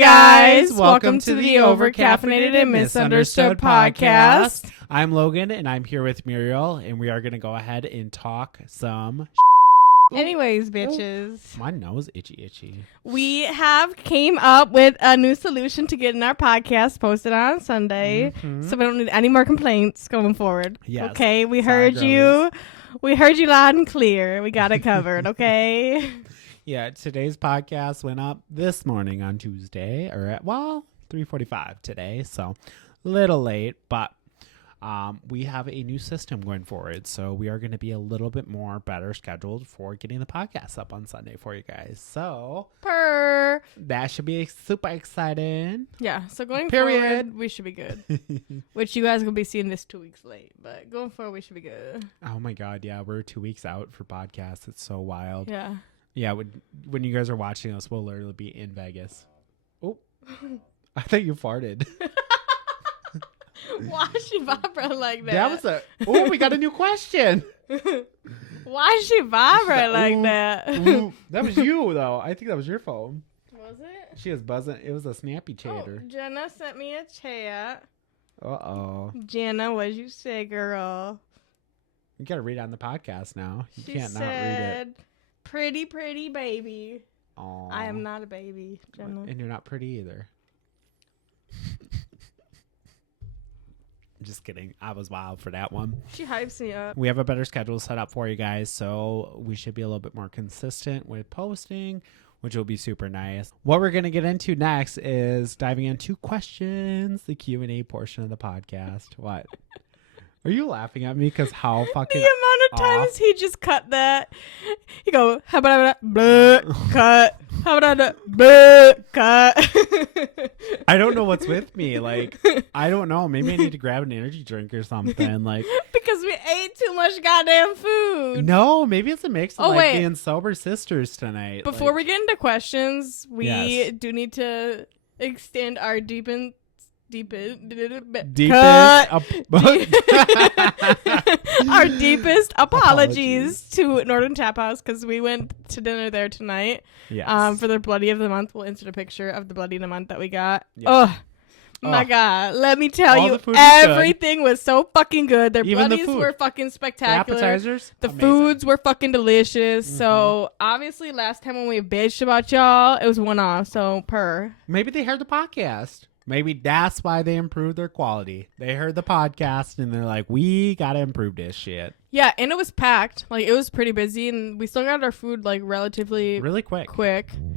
guys, welcome to the Overcaffeinated and Misunderstood podcast. I'm Logan, and I'm here with Muriel, and we are going to go ahead and talk some Anyways, bitches. My nose itchy. We have came up with a new solution to getting our podcast posted on Sunday, so we don't need any more complaints going forward. Yes. Okay, we heard you. We heard you loud and clear. We got it covered, okay? Yeah, today's podcast went up this morning on Tuesday, or at 3:45 today, so a little late, but we have a new system going forward, so we are going to be a little bit more better scheduled for getting the podcast up on Sunday for you guys. So that should be super exciting. Yeah, so going forward, we should be good. Which you guys will be seeing this 2 weeks late, but going forward, we should be good. Oh my God, yeah, we're 2 weeks out for podcasts. It's so wild. Yeah. Yeah, when you guys are watching us, we'll literally be in Vegas. Oh, I thought you farted. Why is she vibrate like that? We got a new question. Why is she vibrate like that? That was you, though. I think that was your phone. Was it? She was buzzing. It was a snappy chatter. Oh, Jenna sent me a chat. Uh-oh. Jenna, what'd you say, girl? You got to read it on the podcast now. You she can't said, not read it. Pretty, pretty baby. Aww. I am not a baby, Jenna. And you're not pretty either. Just kidding. I was wild for that one. She hypes me up. We have a better schedule set up for you guys, so we should be a little bit more consistent with posting, which will be super nice. What we're going to get into next is diving into questions, the Q&A portion of the podcast. What? Are you laughing at me because how fucking the amount of times he just cut that. He go, how about that? Cut. How about that? Cut. I don't know what's with me. Like, I don't know. Maybe I need to grab an energy drink or something. Like, because we ate too much goddamn food. No, maybe it's a mix of being sober sisters tonight. Before we get into questions, we do need to extend our deepest our deepest apologies to Northern Tap House because we went to dinner there tonight. Yes. For their Bloody of the Month. We'll insert a picture of the Bloody of the Month that we got. Yes. Oh my God. Let me tell you, everything was so fucking good. Their Even bloodies the were fucking spectacular. The appetizers? The foods were fucking delicious. Mm-hmm. So obviously last time when we bitched about y'all, it was one off. So maybe they heard the podcast. Maybe that's why they improved their quality. They heard the podcast and they're like, we got to improve this shit. Yeah, and it was packed. Like, it was pretty busy, and we still got our food, like, relatively... really quick.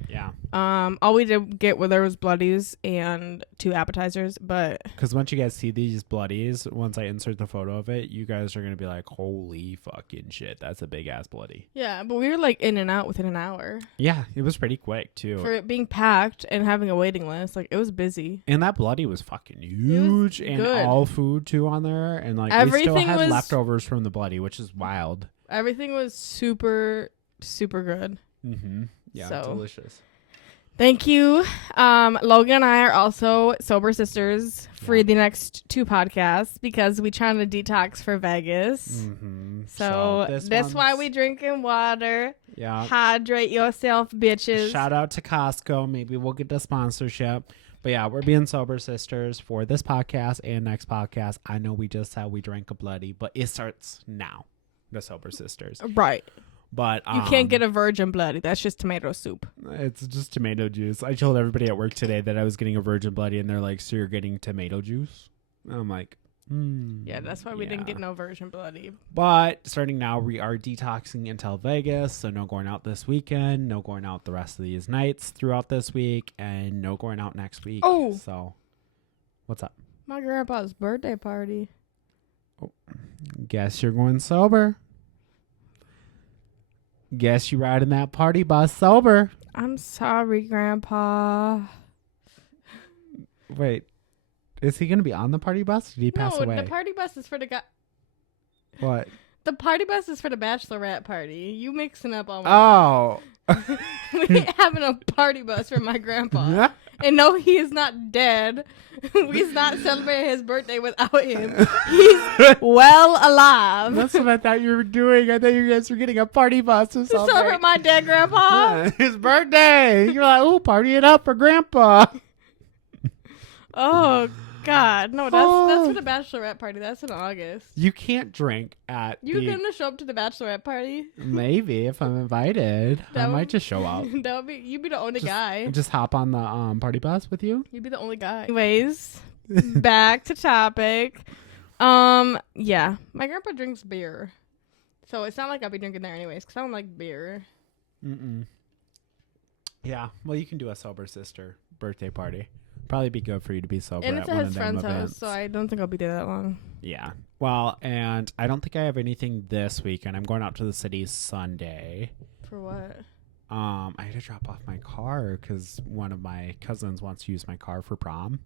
Yeah. All we did get were there was bloodies and 2 appetizers, but... Because once you guys see these bloodies, once I insert the photo of it, you guys are going to be like, holy fucking shit, that's a big-ass bloody. Yeah, but we were, like, in and out within an hour. Yeah, it was pretty quick, too. For it being packed and having a waiting list, like, it was busy. And that bloody was fucking huge, and good. All food, too, on there. And, like, Everything we still had was... leftovers from the bloody, which is wild. Everything was super, super good. Mm-hmm. Yeah, so, delicious. Thank you. Logan and I are also sober sisters for the next 2 podcasts because we trying to detox for Vegas. Mm-hmm. So that's why we drinking water. Yeah. Hydrate yourself, bitches. Shout out to Costco. Maybe we'll get the sponsorship. But yeah, we're being sober sisters for this podcast and next podcast. I know we just said we drank a bloody, but it starts now. The sober sisters. Right. But you can't get a virgin bloody. That's just tomato soup. It's just tomato juice. I told everybody at work today that I was getting a virgin bloody, and they're like, so you're getting tomato juice? And I'm like, yeah, that's why we didn't get no virgin bloody. But starting now, we are detoxing until Vegas. So no going out this weekend, no going out the rest of these nights throughout this week, and no going out next week. Oh. So what's up? My grandpa's birthday party. Oh, guess you're going sober. Guess you ride in that party bus sober. I'm sorry, Grandpa. Wait, is he going to be on the party bus? Or did he pass away? No, the party bus is for the guy. What? The party bus is for the bachelorette party. You mixing up all my... Oh. We ain't having a party bus for my grandpa. And no, he is not dead. We's not celebrating his birthday without him. He's well alive. That's what I thought you were doing. I thought you guys were getting a party bus or something. To celebrate my dead grandpa. Yeah, his birthday. You're like, oh, party it up for grandpa. Oh God, no, that's for the bachelorette party. That's in August. You can't drink at. You gonna show up to the bachelorette party? Maybe if I'm invited, I might just show up. That would be. You'd be the only guy. Just hop on the party bus with you. You'd be the only guy. Anyways, back to topic. Yeah, my grandpa drinks beer, so it's not like I'll be drinking there anyways because I don't like beer. Yeah, well, you can do a sober sister birthday party. Probably be good for you to be sober. And it's at his friend's house, so I don't think I'll be there that long. Yeah. Well, and I don't think I have anything this weekend. I'm going out to the city Sunday. For what? I had to drop off my car because one of my cousins wants to use my car for prom.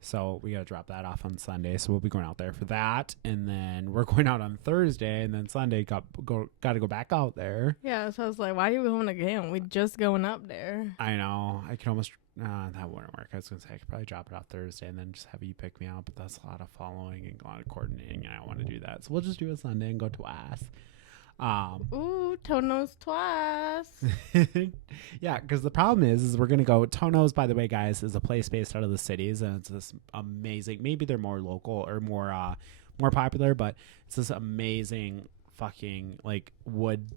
So we got to drop that off on Sunday. So we'll be going out there for that. And then we're going out on Thursday. And then Sunday got to go back out there. Yeah, so I was like, why are you going again? We just going up there. I know. I can almost... that wouldn't work. I was going to say I could probably drop it off Thursday and then just have you pick me up. But that's a lot of following and a lot of coordinating. And I don't want to do that. So we'll just do it Sunday and go twice. Ooh, Tono's twice. Yeah, because the problem is we're gonna go. Tono's, by the way, guys, is a place based out of the cities, and it's this amazing. Maybe they're more local or more popular, but it's this amazing fucking like wood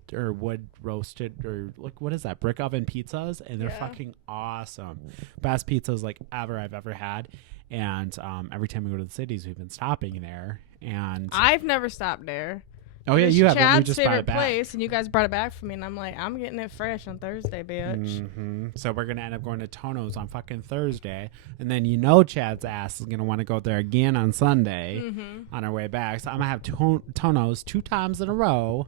roasted or like what is that, brick oven pizzas, and they're fucking awesome. Best pizzas like I've ever had. And every time we go to the cities, we've been stopping there. And I've never stopped there. Oh yeah, you have. Chad's We just brought it back. place, and you guys brought it back for me, and I'm like, I'm getting it fresh on Thursday, bitch. Mm-hmm. So we're gonna end up going to Tono's on fucking Thursday, and then Chad's ass is gonna want to go there again on Sunday on our way back. So I'm gonna have Tono's 2 times in a row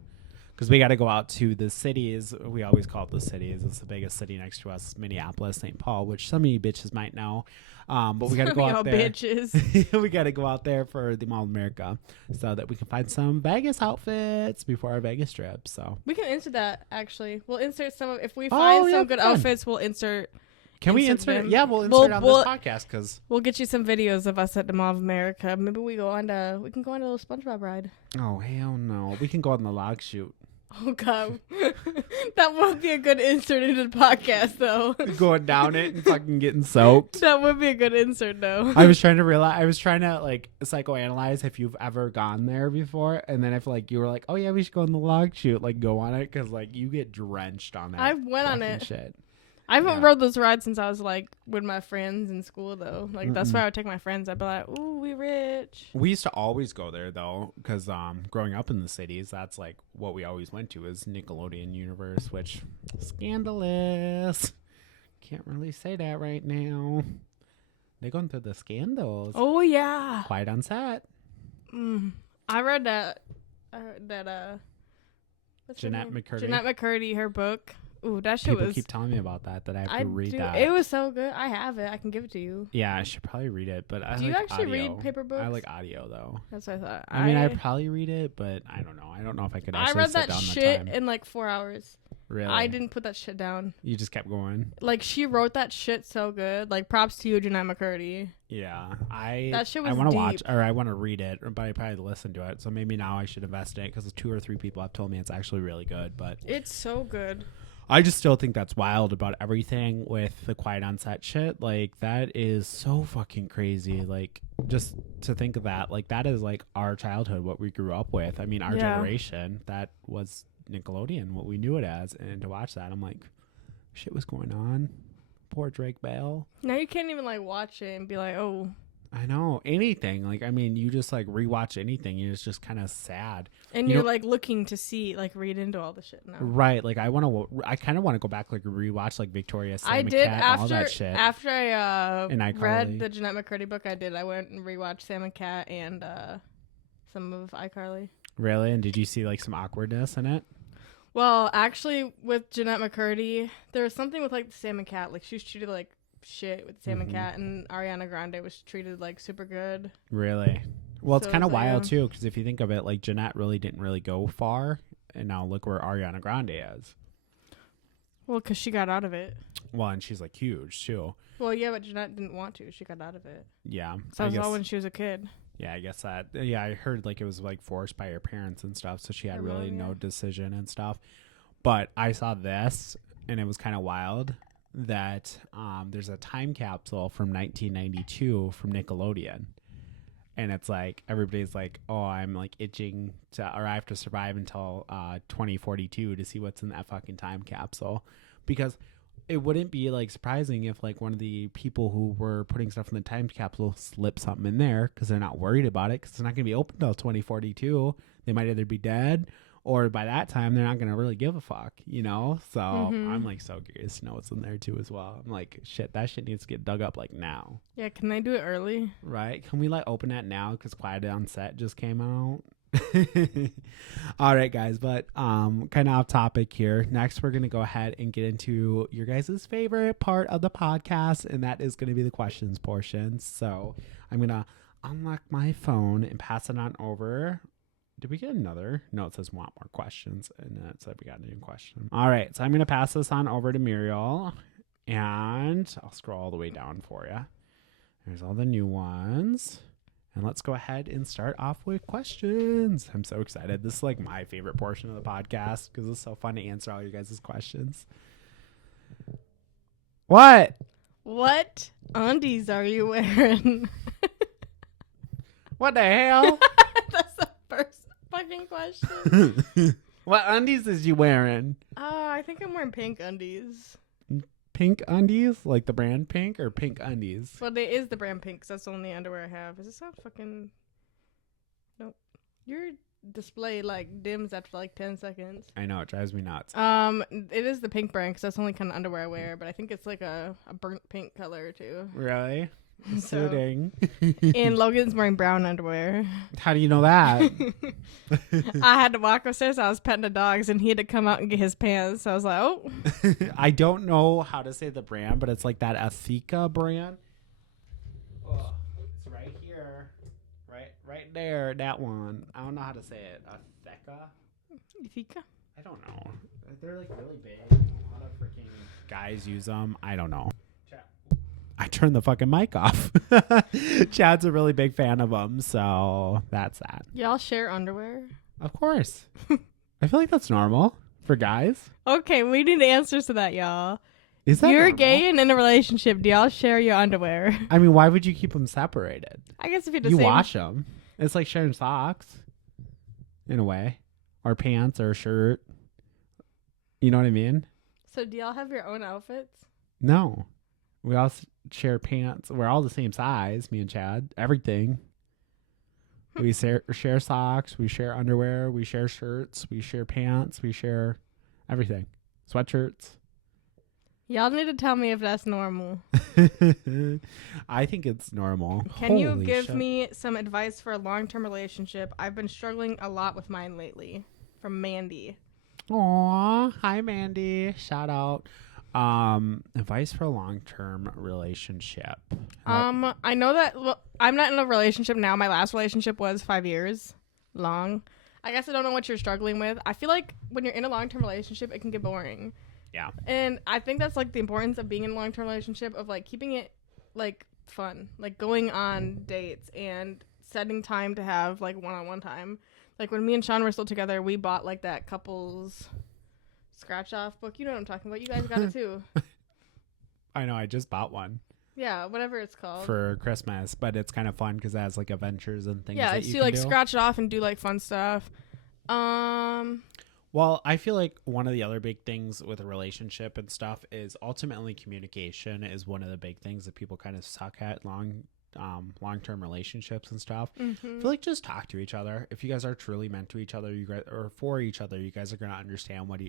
because we got to go out to the cities. We always call it the cities. It's the biggest city next to us, Minneapolis, St. Paul, which some of you bitches might know. But we got to go out there. Bitches. We got to go out there for the Mall of America so that we can find some Vegas outfits before our Vegas trip. So we can insert that. Actually, we'll insert some of. If we find some good outfits, we'll insert. Can we insert? Them. Yeah, we'll insert on this podcast because we'll get you some videos of us at the Mall of America. Maybe we can go on a little SpongeBob ride. Oh hell no! We can go on the log shoot. Oh God, that would be a good insert into the podcast, though. Going down it and fucking getting soaked. That would be a good insert, though. I was trying to like psychoanalyze if you've ever gone there before, and then if like you were like, oh yeah, we should go on the log shoot, like go on it because like you get drenched on that. I went on it. Shit. I haven't rode those rides since I was like with my friends in school though. Like that's why I would take my friends. I'd be like, "Ooh, we rich." We used to always go there though, because growing up in the cities, that's like what we always went to is Nickelodeon Universe, which scandalous. Can't really say that right now. They're going through the scandals. Oh yeah. Quiet on set. I read that. What's Jeanette McCurdy. Jeanette McCurdy, her book. Ooh, that shit People keep telling me about that I have to read that. It was so good. I have it. I can give it to you. Yeah, I should probably read it, but do you actually read paper books? I like audio though. That's what I thought. I mean, I'd probably read it, but I don't know. I don't know if I could actually read sit that down shit the time. in like 4 hours. Really? I didn't put that shit down. You just kept going. Like she wrote that shit so good. Like props to you, Jeanette McCurdy. Yeah, that shit was I want to deep. watch or I want to read it, but I probably listen to it. So maybe now I should invest in it because 2 or 3 people have told me it's actually really good. But it's so good. I just still think that's wild about everything with the quiet on set shit. Like that is so fucking crazy. Like just to think of that, like that is like our childhood, what we grew up with. I mean, our generation, that was Nickelodeon, what we knew it as. And to watch that, I'm like, shit was going on. Poor Drake Bell. Now you can't even like watch it and be like, oh. I know, anything. Like, I mean, you just like rewatch anything and it's just kind of sad. And you're like looking to see, like read into all the shit now. Right. Like I kind of want to go back, like rewatch like Victoria's Secret. I did Cat, all that shit. After I read iCarly. the Jeanette McCurdy book, I went and rewatched Sam and Cat and some of iCarly. Really? And did you see like some awkwardness in it? Well, actually, with Jeanette McCurdy, there was something with like the Sam and Cat. Like she was treated like shit with Sam and Cat, and Ariana Grande was treated like super good. Really? Well, it's kind of wild like, too, because if you think of it, like Jeanette really didn't really go far, and now look where Ariana Grande is. Well, because she got out of it. Well, and she's like huge too. Well, yeah, but Jeanette didn't want to. She got out of it. Yeah. So that was all when she was a kid. Yeah, I guess that. Yeah, I heard like it was like forced by her parents and stuff, so she had really no decision and stuff. But I saw this, and it was kind of wild. that there's a time capsule from 1992 from Nickelodeon. And it's like, everybody's like, oh, I'm like itching to, or I have to survive until 2042 to see what's in that fucking time capsule. Because it wouldn't be like surprising if like one of the people who were putting stuff in the time capsule slipped something in there because they're not worried about it because it's not going to be open until 2042. They might either be dead or by that time they're not going to really give a fuck, you know? So I'm like so curious to know what's in there too as well. I'm like, shit, that shit needs to get dug up like now. Yeah, can they do it early? Right? Can we like open that now because Quiet on Set just came out? All right, guys, but kind of off topic here. Next, we're going to go ahead and get into your guys' favorite part of the podcast, and that is going to be the questions portion. So I'm going to unlock my phone and pass it on over. Did we get another? No, it says want more questions, and it said we got a new question. All right, so I'm going to pass this on over to Muriel, and I'll scroll all the way down for you. There's all the new ones. And let's go ahead and start off with questions. I'm so excited. This is like my favorite portion of the podcast because it's so fun to answer all your guys' questions. What undies are you wearing? What the hell? That's the first fucking question. What undies is you wearing? I think I'm wearing pink undies. Pink undies? Like the brand Pink or Pink undies? Well, it is the brand Pink because that's the only underwear I have. Does it sound fucking... Nope. Your display, like, dims after, like, 10 seconds. I know. It drives me nuts. It is the Pink brand because that's the only kind of underwear I wear, but I think it's, like, a burnt pink color, too. Really? So, Suiting. and Logan's wearing brown underwear. How do you know that? I had to walk upstairs. I was petting the dogs, and he had to come out and get his pants. So I was like, oh. I don't know how to say the brand, but it's like that Athika brand. Oh, it's right here. Right there. That one. I don't know how to say it. Athika? I don't know. They're like really big. A lot of freaking guys use them. I don't know. I turned the fucking mic off. Chad's a really big fan of them, so that's that. Y'all share underwear? Of course. I feel like that's normal for guys. Okay, we need answers to that, y'all. Is that You're normal? gay and in a relationship. Do y'all share your underwear? I mean, why would you keep them separated? I guess if you're the You same... wash them. It's like sharing socks, in a way, or pants or a shirt. You know what I mean? So do y'all have your own outfits? No. We all share pants. We're all the same size, me and Chad. Everything. We share socks. We share underwear. We share shirts. We share pants. We share everything. Sweatshirts. Y'all need to tell me if that's normal. I think it's normal. Can you Holy give shit. me some advice for a long-term relationship? I've been struggling a lot with mine lately. From Mandy. Aw, hi Mandy. Shout out. Advice for a long-term relationship. I know that I'm not in a relationship now. My last relationship was 5 years long. I guess I don't know what you're struggling with. I feel like when you're in a long-term relationship, it can get boring. Yeah. And I think that's like the importance of being in a long-term relationship, of like keeping it like fun, like going on dates and setting time to have like one-on-one time. Like when me and Sean were still together, we bought like that couples scratch off book. You know what I'm talking about. You guys got it too. I know. I just bought one. Yeah, whatever it's called. For Christmas, but it's kind of fun because it has like adventures and things. Yeah, that so you you can like do. scratch it off and do like fun stuff. Well, I feel like one of the other big things with a relationship and stuff is ultimately communication is one of the big things that people kind of suck at long-term relationships and stuff. Mm-hmm. I feel like just talk to each other. If you guys are truly meant to each other, you guys, or for each other, you guys are going to understand what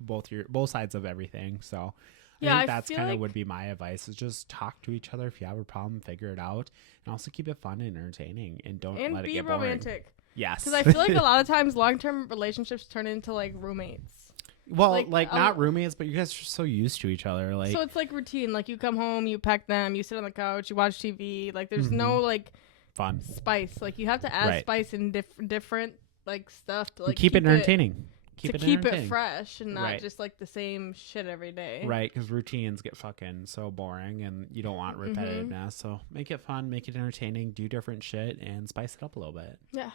both sides of everything. So Yeah, I I think that's feel kind of like- would be my advice, is just talk to each other. If you have a problem, figure it out, and also keep it fun and entertaining, and don't And let it be get romantic. boring. Yes, Because I feel like a lot of times long-term relationships turn into like roommates. well, like, not roommates, but you guys are so used to each other. Like, So it's like routine. Like you come home, you peck them, you sit on the couch, you watch TV. Like there's no like fun. spice. Like you have to add Right. spice and different like stuff to like keep it entertaining. Keep it entertaining. fresh and not Right. just like the same shit every day. Right, because routines get fucking so boring, and you don't want repetitiveness. So make it fun, make it entertaining, do different shit, and spice it up a little bit. Yeah.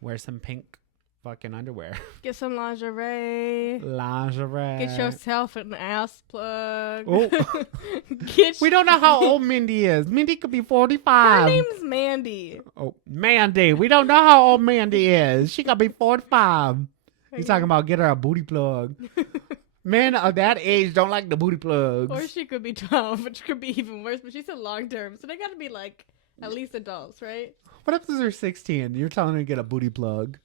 Wear some pink fucking underwear. Get some lingerie. Lingerie. Get yourself an ass plug. Oh. We don't know how old Mindy is. Mindy could be 45. Her name's Mandy. Oh, Mandy. We don't know how old Mandy is. She could be 45. He's talking about get her a booty plug. Men of that age don't like the booty plugs. Or she could be 12, which could be even worse. But she said long term, so they got to be like at least adults, right? What if they're 16? You're telling her to get a booty plug.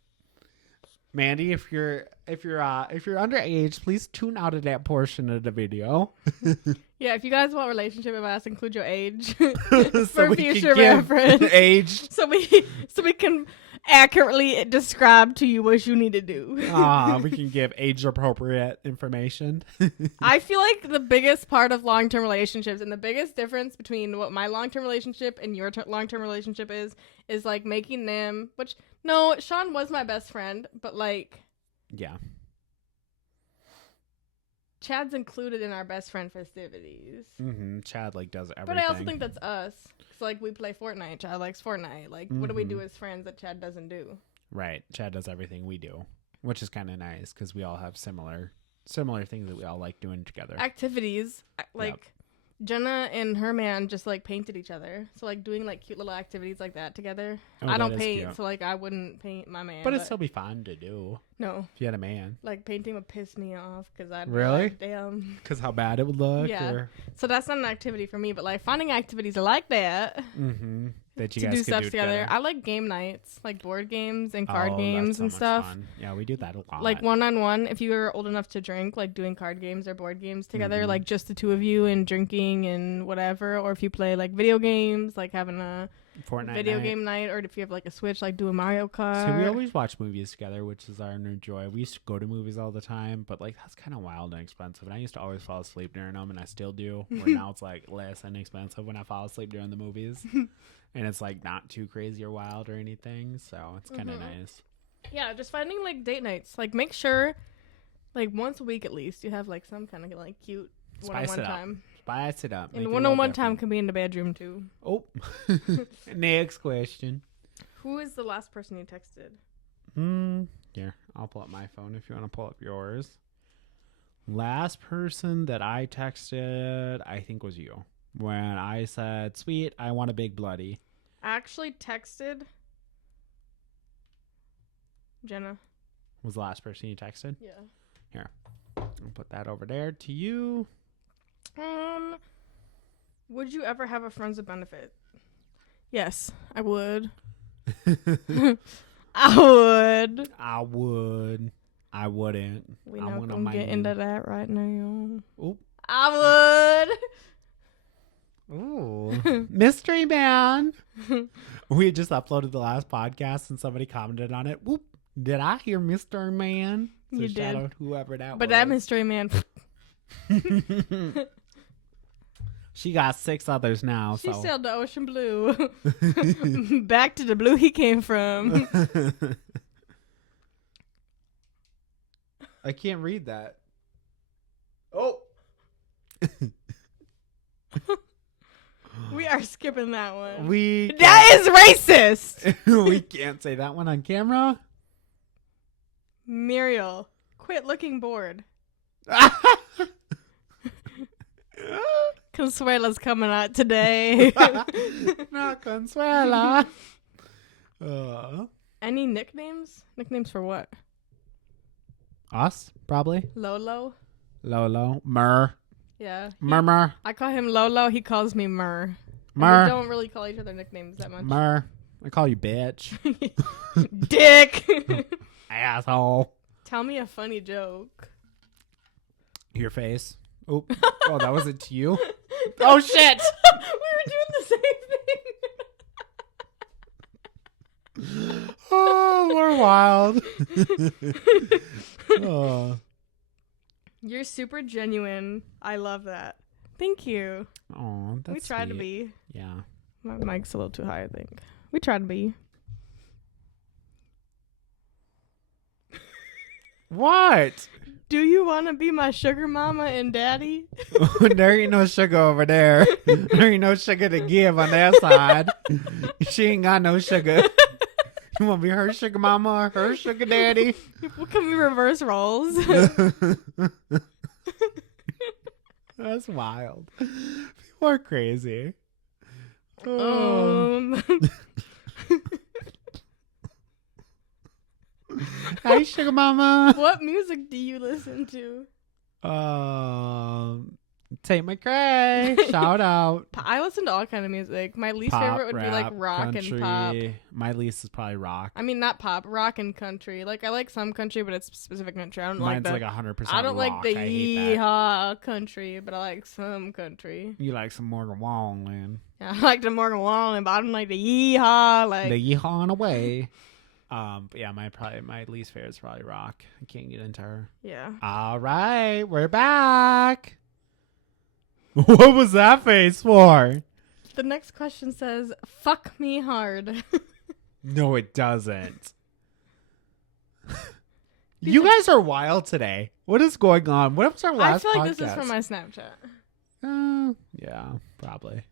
Mandy, if you're underage, please tune out of that portion of the video. Yeah, if you guys want relationship advice, include your age So for we future can give reference. age. So we can accurately describe to you what you need to do. We can give age appropriate information. I feel like the biggest part of long-term relationships and the biggest difference between what my long-term relationship and your long-term relationship is like making them, which no, Sean was my best friend, but like Yeah. Chad's included in our best friend festivities. Mm-hmm. Chad like does everything. But I also think that's us. It's like we play Fortnite. Chad likes Fortnite. Like, what do we do as friends that Chad doesn't do? Right. Chad does everything we do, which is kind of nice because we all have similar things that we all like doing together. Activities. Like, Yep. Jenna and her man just like painted each other. So like doing like cute little activities like that together. Oh, I that don't is paint, cute. so like I wouldn't paint my man. But it'd still be fun to do no, if you had a man. like painting would piss me off because I'd be Really? like, damn. Because how bad it would look. Yeah. So that's not an activity for me. But like finding activities like that Mm-hmm. That you to guys do could stuff do together. I like game nights, like board games and card Oh, games that's so and much stuff. fun. Yeah, we do that a lot. Like one-on-one, if you were old enough to drink, like doing card games or board games together, Mhm. like just the two of you and drinking and whatever. Or if you play like video games, like having a Fortnite video night. game night, or if you have like a Switch, like do a Mario Kart. So we always watch movies together, which is our new joy. We used to go to movies all the time, but like that's kind of wild and expensive. And I used to always fall asleep during them, and I still do. Where now it's like less inexpensive when I fall asleep during the movies, and it's like not too crazy or wild or anything. So it's kind of nice. Yeah, just finding like date nights. Like make sure, like once a week at least, you have like some kind of like cute Spice one-on-one it up. time. Spice it up. Make And it a one-on-one little time different. can be in the bedroom too. Oh, next question. Who is the last person you texted? Here, I'll pull up my phone if you want to pull up yours. Last person that I texted, I think was you. When I said, "Sweet, I want a big bloody." I actually texted Jenna. Was the last person you texted? Yeah. I'll put that over there to you. Would you ever have a friends with benefit? Yes, I would. I would. I would. I wouldn't. We I not want a gonna get man. into that right now. Oop. I Ooh. Mystery man. We had just uploaded the last podcast and somebody commented on it. Whoop. Did I hear Mystery Man? So You shout did. out whoever that would. was. But that mystery man, She got 6 others now. she so. sailed the ocean blue. Back to the blue he came from. I can't read that. Oh. We are skipping that one. We That is racist. we can't say that one on camera. Muriel, quit looking bored. Consuela's coming out today. No, Consuela. Any nicknames? Nicknames for what? Us, probably. Lolo? Lolo. Mur. Yeah. Murmur. I call him Lolo. He calls me Mur. And Mur. we don't really call each other nicknames that much. Mur. I call you bitch. Dick. Asshole. Tell me a funny joke. Your face. Oop. Oh, that wasn't to you? Oh, shit. We were doing the same thing. Oh, we're wild. Oh. You're super genuine. I love that. Thank you. Oh, that's we tried to sweet. be. Yeah. My mic's a little too high, I think. We tried to be. What? Do you want to be my sugar mama and daddy? There ain't no sugar over there. There ain't no sugar to give on that side. She ain't got no sugar. You want to be her sugar mama, her sugar daddy? What can we reverse roles? That's wild. People are crazy. Oh. Hi, sugar mama. What music do you listen to? Tate McRae. Shout out. I listen to all kind of music. My least Pop, favorite would rap, be like rock country. and pop. My least is probably rock. I mean, not pop, rock and country. Like I like some country, but it's specific country. I don't Mine's like like 100% I don't like rock. the I hate that. yeehaw country, but I like some country. You like some Morgan Wallen, man. Yeah, I like the Morgan Wallen, but I don't like the yeehaw. Like The yeehaw away. But yeah, my least favorite is probably rock. I can't get into her. yeah. All right, we're back. What was that face for? The next question says, "Fuck me hard." No, it doesn't. You guys are wild today. What is going on? What was our last I feel like podcast? this is from my Snapchat. Yeah, probably.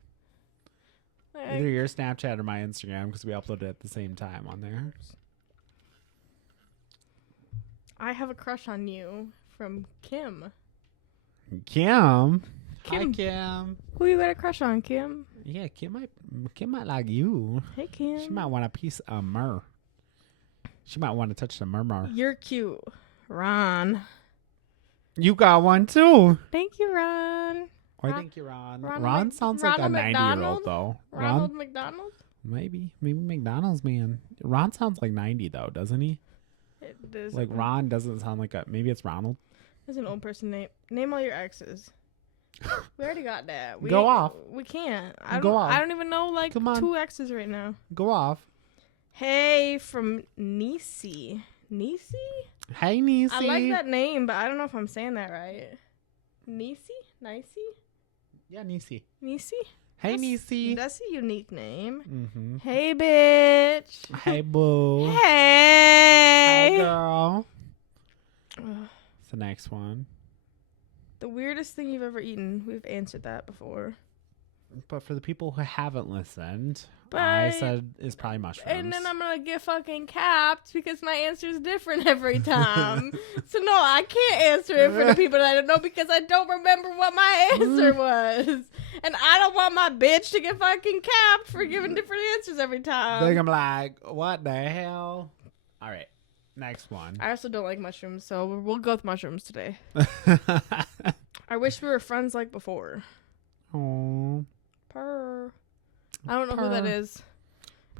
Like, Either your Snapchat or my Instagram because we uploaded at the same time on there. I have a crush on you from Kim. Kim. Kim. Hi, Kim. Who you got a crush on, Kim? Yeah, Kim might like you. Hey, Kim. She might want a piece of myrrh. She might want to touch the murmur. You're cute, Ron. You got one too. Thank you, Ron. I think you're on. Ronald Ron Mc- sounds like a Ronald 90-year-old McDonald? though. Ronald McDonald? Maybe McDonald's man. Ron sounds like 90 though, doesn't he? It is Like Ron doesn't sound like a. Maybe it's Ronald. It's an old person name. Name all your exes. We already got that. Go off. We can't. Go off. I don't even know like Come on. 2 exes right now. Go off. Hey, from Nisi. Nisi? Hey, Nisi. I like that name, but I don't know if I'm saying that right. Nisi? Nisi? Yeah, Nisi. Nisi? Hey, Nisi. That's a unique name. Mm-hmm. Hey, bitch. Hey, boo. Hey. Hey, girl. Ugh. It's the next one. The weirdest thing you've ever eaten. We've answered that before. But for the people who haven't listened, But I said it's probably mushrooms. And then I'm gonna get fucking capped because my answer is different every time. So no, I can't answer it for the people that I don't know because I don't remember what my answer was. And I don't want my bitch to get fucking capped for giving different answers every time. Then I'm like, what the hell? All right, next one. I also don't like mushrooms, so we'll go with mushrooms today. I wish we were friends like before. Oh, Purr. I don't know who that is.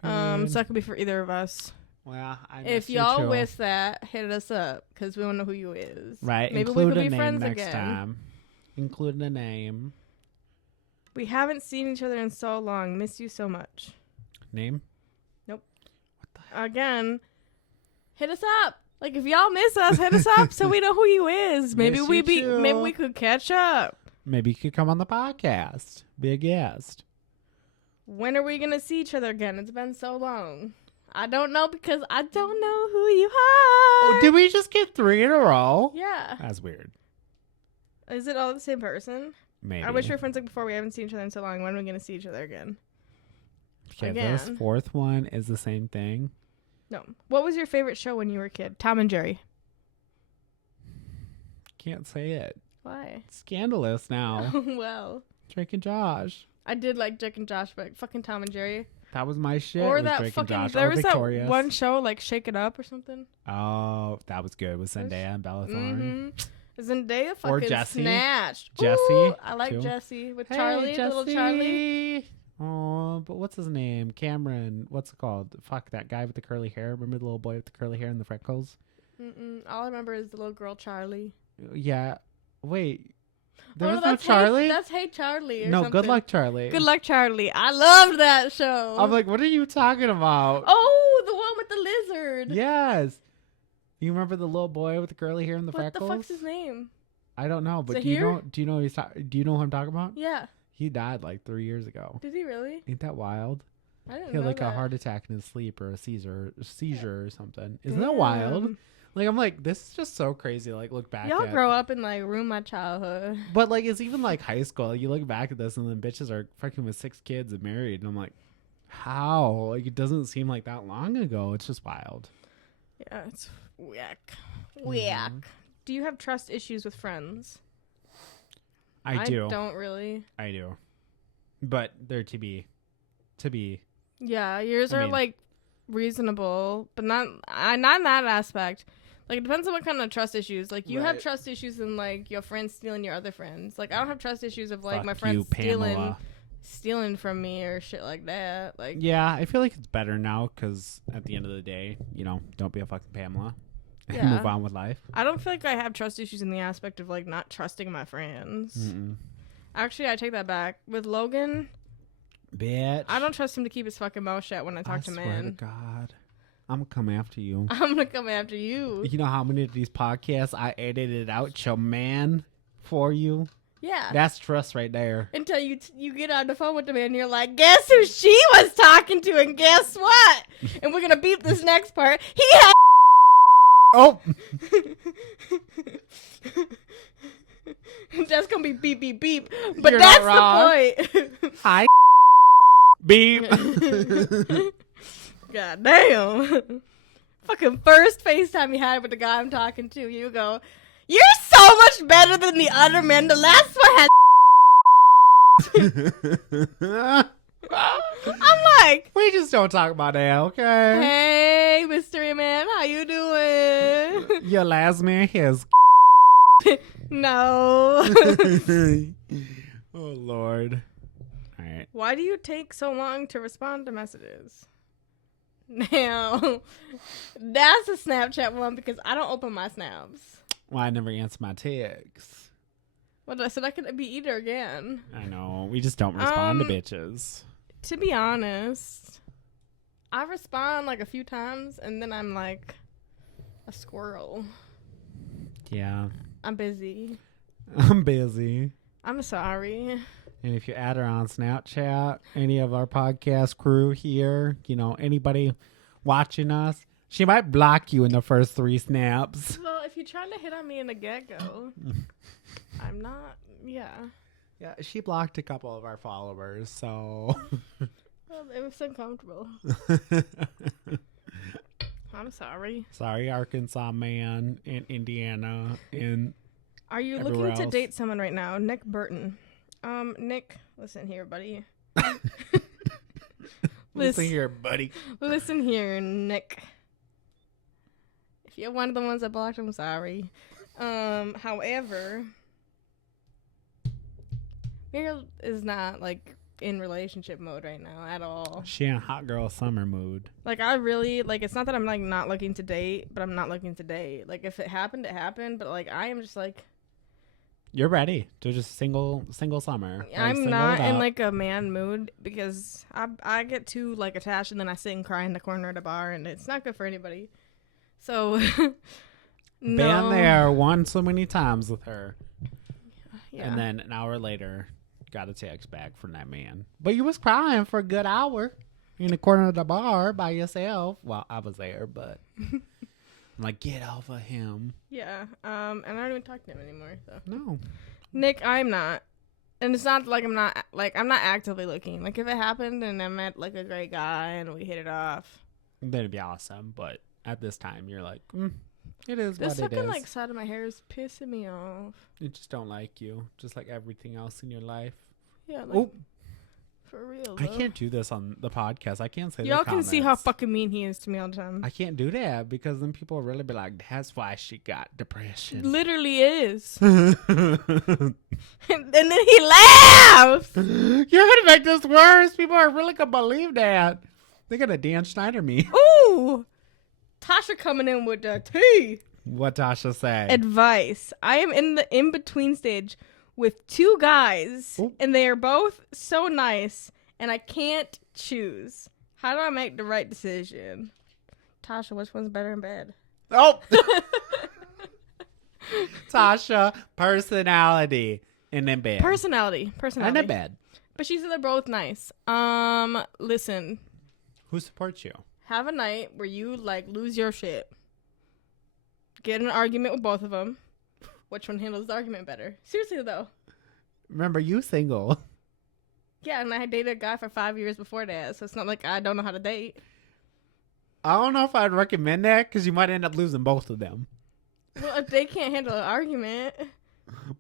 So that could be for either of us. well, I If y'all wish that, hit us up because we don't know who you is. right, Maybe include we could a be name friends next again. time. Include a name. We haven't seen each other in so long. Miss you so much. Name? Again, hit us up. Like if y'all miss us, hit us up so we know who you is. Maybe Miss we you be. too. Maybe we could catch up. Maybe you could come on the podcast. Be a guest. When are we gonna see each other again? It's been so long. I don't know because I don't know who you are. Oh, did we just get 3 in a row? Yeah. That's weird. Is it all the same person? Maybe. I wish we were friends like before. We haven't seen each other in so long. When are we gonna see each other again? Okay, this again. 4th one is the same thing. No. What was your favorite show when you were a kid? Tom and Jerry. Can't say it. Why? Scandalous now. Well, Drake and Josh. I did like Drake and Josh, but fucking Tom and Jerry. That was my shit. Or was that Drake fucking. and Josh. There or was Victorious. that one show like Shake It Up or something. Oh, that was good with Zendaya and Bella Thorne. Mm-hmm. Zendaya Or fucking Jessie. snatched. Jessie, Ooh, I like too. Jessie with Hey, Charlie, the little Charlie. Jessie. Oh, but what's his name? Cameron. What's it called? Fuck, that guy with the curly hair. Remember the little boy with the curly hair and the freckles? All I remember is the little girl Charlie. Yeah. Wait. There Oh, was no that's Charlie? That's Hey Charlie. Or No, something. Good Luck Charlie. Good Luck Charlie. I loved that show. I'm like, what are you talking about? Oh, the one with the lizard. Yes. You remember the little boy with the curly hair and the What freckles? the fuck's his name? I don't know, but Zahir? do you know who I'm talking about? Yeah. He died like 3 years ago. Did he really? Ain't that wild? I didn't He know had like that. a heart attack in his sleep or a seizure or something. Isn't that wild? Damn. Like I'm like, this is just so crazy. Like look back Y'all at grow up and like ruin my childhood. But like it's even like high school. You look back at this and then bitches are fucking with 6 kids and married and I'm like, How? Like, it doesn't seem like that long ago. It's just wild. Yeah, it's whack. Whack. Do you have trust issues with friends? I do. I don't really. I do. But they're to be. Yeah, yours are like reasonable, but not in that aspect. Like, it depends on what kind of trust issues. Like, you have trust issues in like your friends stealing your other friends. Like, I don't have trust issues of like my friends stealing from me or shit like that. Like, yeah, I feel like it's better now because at the end of the day, don't be a fucking Pamela and Yeah. move on with life. I don't feel like I have trust issues in the aspect of like not trusting my friends. Mm-mm. Actually, I take that back. With Logan, Bitch, I don't trust him to keep his fucking mouth shut when I talk to swear man. to God, I'm gonna come after you. I'm gonna come after you. You know how many of these podcasts I edited out your man for you? Yeah. That's trust right there. Until you get on the phone with the man and you're like, guess who she was talking to, and guess what? And we're gonna beep this next part. He had Oh. That's gonna be beep beep beep. But You're that's not the point. Hi. Beep. God damn. Fucking first FaceTime you had with the guy I'm talking to, you go, you're so much better than the other men. The last one had I'm like, we just don't talk about that, okay? hey, mystery man, how you doing? Your last man has No. Oh, Lord. All right. Why do you take so long to respond to messages? Now, that's a Snapchat one because I don't open my snaps. Well, I never answer my texts. What, so that could be either again. I know. We just don't respond to bitches. To be honest, I respond like a few times and then I'm like a squirrel. Yeah. I'm busy. I'm busy. I'm sorry. And if you add her on Snapchat, any of our podcast crew here, anybody watching us, she might block you in the first 3 snaps. Well, if you're trying to hit on me in the get-go, I'm not, yeah. Yeah, she blocked a couple of our followers, so. Well, it was uncomfortable. I'm sorry. Sorry, Arkansas man in Indiana in. Are you looking to date someone right now? Nick Burton. Nick, listen here, buddy. Listen here, buddy. Listen here, Nick. If you're one of the ones that blocked, I'm sorry. However, Muriel is not like in relationship mode right now at all. She in hot girl summer mood. Like, I really, like, it's not that I'm like not looking to date, but I'm not looking to date. Like, if it happened, it happened. But like, I am just like, you're ready to just single summer. Like, I'm not in like a man mood because I get too like attached and then I sit and cry in the corner of the bar and it's not good for anybody. So no. Been there one so many times with her. Yeah. And then an hour later, got a text back from that man. But you was crying for a good hour in the corner of the bar by yourself. Well, I was there, but I'm like, get off of him. Yeah. And I don't even talk to him anymore. So No. Nick, I'm not. And it's not like I'm not actively looking. Like, if it happened and I met like a great guy and we hit it off, That'd be awesome. But at this time, you're like, it is this what it fucking is. like side of my hair is pissing me off. They just don't like you, just like everything else in your life. Yeah. Like, for real. Though. I can't do this on the podcast. I can't say. Y'all can see how fucking mean he is to me all the time. I can't do that because then people will really be like, "That's why she got depression." Literally is. And then he laughs. You're gonna make this worse. People are really gonna believe that. They're gonna Dan Schneider me. Ooh, Tasha coming in with the tea. What Tasha say? Advice. I am in the in-between stage with 2 guys, and they are both so nice, and I can't choose. How do I make the right decision? Tasha, which one's better in bed? Oh, Tasha, personality, and then bed. Personality. And in bed. But she said they're both nice. Listen. Who supports you? Have a night where you like lose your shit. Get in an argument with both of them. Which one handles the argument better? Seriously though. Remember, you single. Yeah, and I dated a guy for 5 years before that, so it's not like I don't know how to date. I don't know if I'd recommend that because you might end up losing both of them. Well, if they can't handle an argument.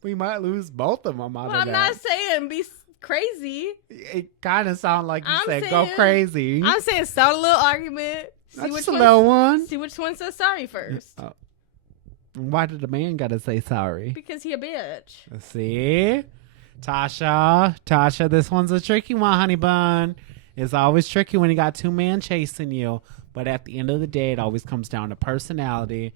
We might lose both of them out of that. I'm not saying be crazy. It kind of sounds like you I'm said go saying- crazy. I'm saying start a little argument. See That's which a one. little one. See which one says sorry first. Why did the man gotta say sorry? Because he a bitch. See? Tasha, this one's a tricky one, honey bun. It's always tricky when you got two men chasing you. But at the end of the day, it always comes down to personality.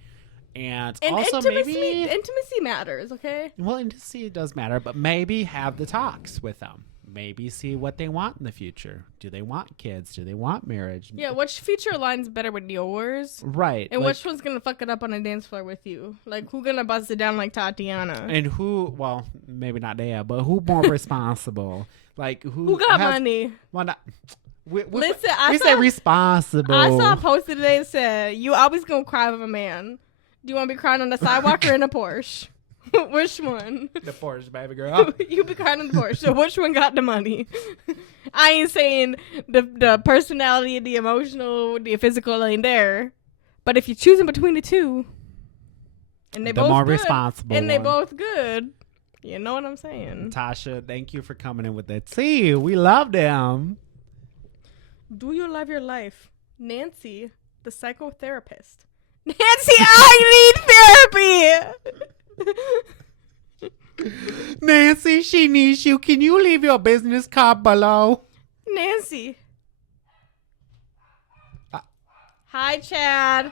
And also intimacy matters, okay? Well, intimacy does matter, but maybe have the talks with them. Maybe see what they want in the future. Do they want kids? Do they want marriage? Yeah, which future aligns better with yours? Right. And which one's gonna fuck it up on a dance floor with you? Like, who gonna bust it down like Tatiana? And who, well, maybe not Dea, but who more responsible? Like, who got money? Well, not, Listen, we say responsible. I saw a post today that said, you always gonna cry with a man. Do you want to be crying on the sidewalk or in a Porsche? Which one? The Porsche, baby girl. You be crying on the Porsche. So which one got the money? I ain't saying the personality, the emotional, the physical ain't there. But if you're choosing between the two, and they both more good, responsible and they one. both good, you know what I'm saying? Tasha, thank you for coming in with that. See, we love them. Do you love your life? Nancy, the psychotherapist. Nancy, I need therapy. Nancy, she needs you. Can you leave your business card below? Nancy. Hi, Chad.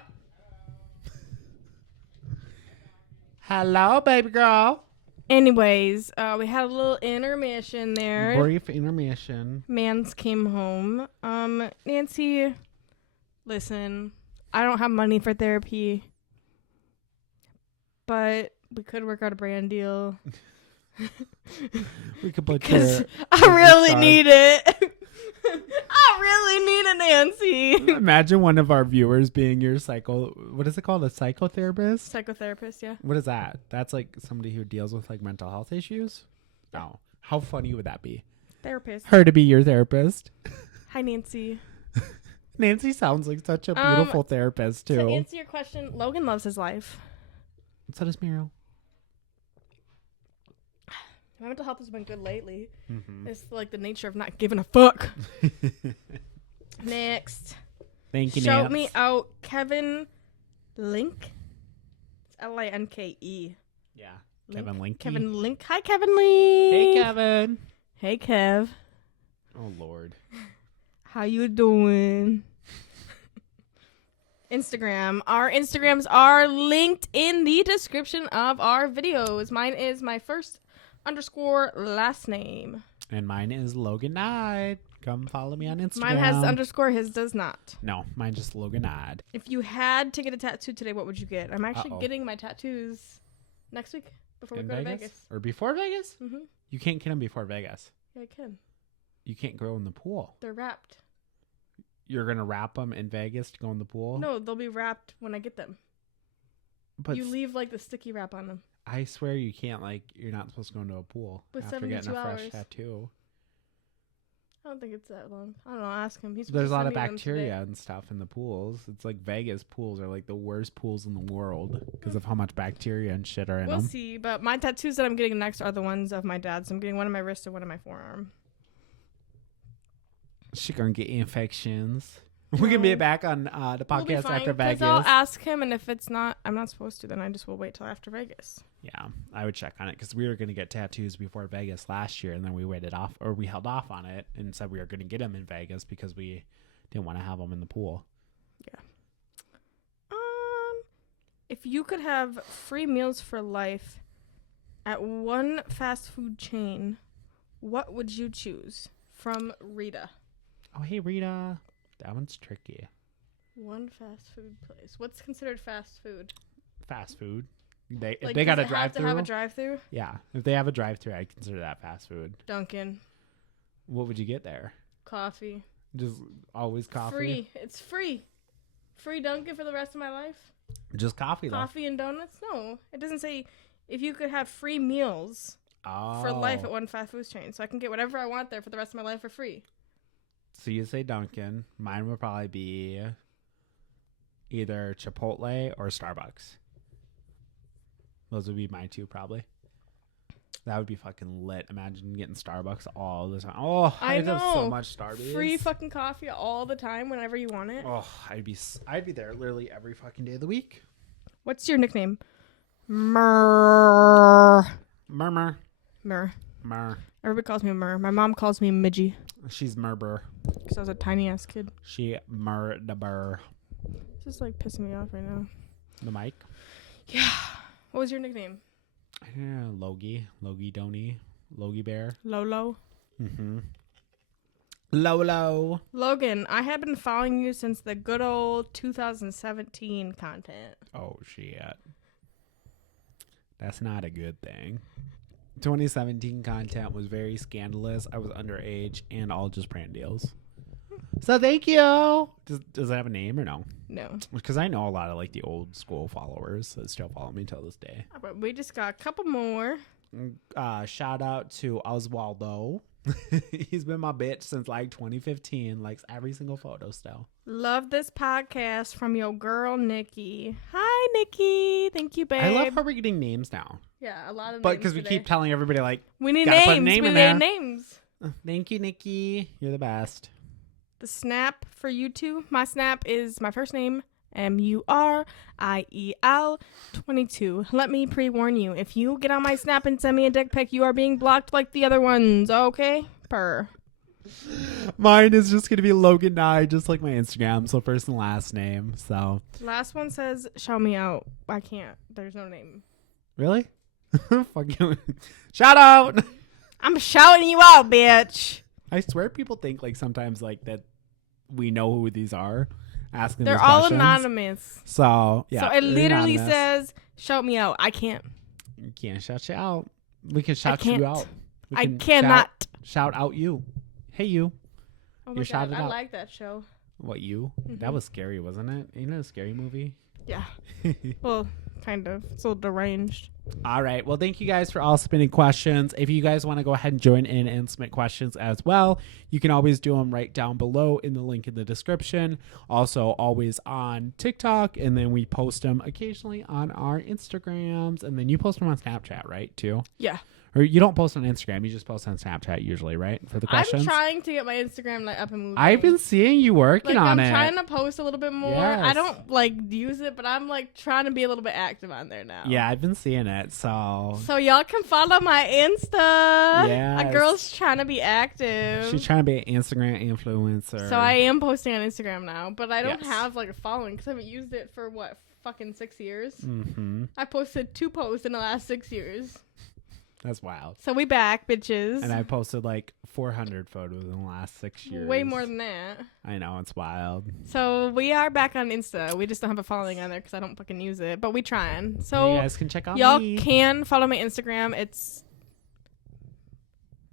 Hello, baby girl. Anyways, we had a little intermission there. Brief intermission. Mans came home. Nancy, listen, I don't have money for therapy, but we could work out a brand deal. We could put Because I really need it. I really need a Nancy. Imagine one of our viewers being your what is it called? A psychotherapist? Psychotherapist, yeah. What is that? That's like somebody who deals with like mental health issues? No. How funny would that be? Therapist. Her to be your therapist. Hi, Nancy. Nancy sounds like such a beautiful therapist too. To answer your question, Logan loves his life. So does Muriel. My mental health has been good lately. Mm-hmm. It's like the nature of not giving a fuck. Next. Thank you, Shout Nance. me out Kevin Link. It's Linke. Yeah. Kevin Linky. Kevin Link. Hi, Kevin Link. Hey, Kevin. Hey, Kev. Oh, Lord. How you doing? Instagram. Our Instagrams are linked in the description of our videos. Mine is my first _ last name. And mine is Logan Knight. Come follow me on Instagram. Mine has _ his does not. No, mine just Logan Knight. If you had to get a tattoo today, what would you get? I'm actually Uh-oh. getting my tattoos next week before we go to Vegas. Or before Vegas? Mm-hmm. You can't get them before Vegas. Yeah, I can. You can't go in the pool. They're wrapped. You're going to wrap them in Vegas to go in the pool? No, they'll be wrapped when I get them. But you leave like the sticky wrap on them. I swear you can't, you're not supposed to go into a pool With after getting a 72 fresh hours. tattoo. I don't think it's that long. I don't know. Ask him. He's There's a lot of send me them bacteria today. and stuff in the pools. It's like Vegas pools are like the worst pools in the world because of how much bacteria and shit are in We'll them. see. But my tattoos that I'm getting next are the ones of my dad's. I'm getting one on my wrist and one on my forearm. She gonna get infections. We can be back on the We'll be podcast fine, after 'cause Vegas. I'll ask him, and if it's not, I'm not supposed to, then I just will wait till after Vegas. Yeah, I would check on it because we were going to get tattoos before Vegas last year, and then we we held off on it and said we were going to get them in Vegas because we didn't want to have them in the pool. Yeah. If you could have free meals for life at one fast food chain, what would you choose? From Rita. Oh, hey, Rita. That one's tricky. One fast food place. What's considered fast food? Fast food. If Like, they got does a it have to have a drive-through. drive-through? Yeah, if they have a drive-through, I'd consider that fast food. Dunkin'. What would you get there? Coffee. Just always coffee. Free. It's free. Free Dunkin' for the rest of my life? Just coffee though. Coffee and donuts? No. It doesn't say if you could have free meals for life at one fast food chain, so I can get whatever I want there for the rest of my life for free. So you say Dunkin'. Mine would probably be either Chipotle or Starbucks. Those would be my two, probably. That would be fucking lit. Imagine getting Starbucks all the time. Oh, I know. Have so much Starbucks. Free fucking coffee all the time whenever you want it. Oh, I'd be there literally every fucking day of the week. What's your nickname? Mur. Murmur. Mur. Mur. Everybody calls me Mur. My mom calls me Midgie. She's Murber. Because I was a tiny ass kid. She Murder. It's just like pissing me off right now. The mic? Yeah. What was your nickname? Yeah, Logie. Logie Donnie. Logie Bear. Lolo. Mm-hmm. Lolo. Logan, I have been following you since the good old 2017 content. Oh, shit. That's not a good thing. 2017 content was very scandalous. I was underage and all just prank deals. So thank you. Does it have a name or no? No. Because I know a lot of like the old school followers that still follow me till this day. But we just got a couple more. Shout out to Oswaldo. He's been my bitch since like 2015. Likes every single photo still. Love this podcast from your girl Nikki. Hi Nikki. Thank you, babe. I love how we're getting names now. Yeah, a lot of But names because we today. keep telling everybody like, we need gotta put a names. name We in need there. names. Thank you, Nikki. You're the best. The snap for you two. My snap is my first name, Muriel 22. Let me pre-warn you. If you get on my snap and send me a dick pic, you are being blocked like the other ones. Okay? Purr. Mine is just gonna be Logan Nye, just like my Instagram. So first and last name. So Last one says, shout me out. I can't. There's no name. really, fuck you. Shout out. I'm shouting you out, bitch. I swear people think like sometimes like that we know who these are. Asking They're these all questions. anonymous. So yeah. So it literally anonymous. says, shout me out. I can't. You can't shout you out. We can shout can't. you out. We I can cannot. shout out you. Hey you. Oh my You're God. shouted I out. like that show. What you? Mhm. That was scary, wasn't it? Ain't it a scary movie? Yeah. Well, kind of. It's a little deranged. All right. Well, thank you guys for all submitting questions. If you guys want to go ahead and join in and submit questions as well, you can always do them right down below in the link in the description. Also, always on TikTok, and then we post them occasionally on our Instagrams, and then you post them on Snapchat, right, too? Yeah. Or you don't post on Instagram, you just post on Snapchat usually, right, for the questions? I'm trying to get my Instagram like up and moving. I've been seeing you working like, on I'm it. trying to post a little bit more. Yes. I don't like use it, but I'm like trying to be a little bit active on there now. Yeah, I've been seeing it, so... So y'all can follow my Insta. Yes. A girl's trying to be active. She's trying to be an Instagram influencer. So I am posting on Instagram now, but I don't Yes. have like a following because I haven't used it for what, fucking 6 years. Mm-hmm. I posted 2 posts in the last 6 years. That's wild. So we back, bitches. And I posted like 400 photos in the last 6 years. Way more than that. I know, it's wild. So we are back on Insta. We just don't have a following on there because I don't fucking use it. But we trying. So you guys can check out y'all me. can follow my Instagram. It's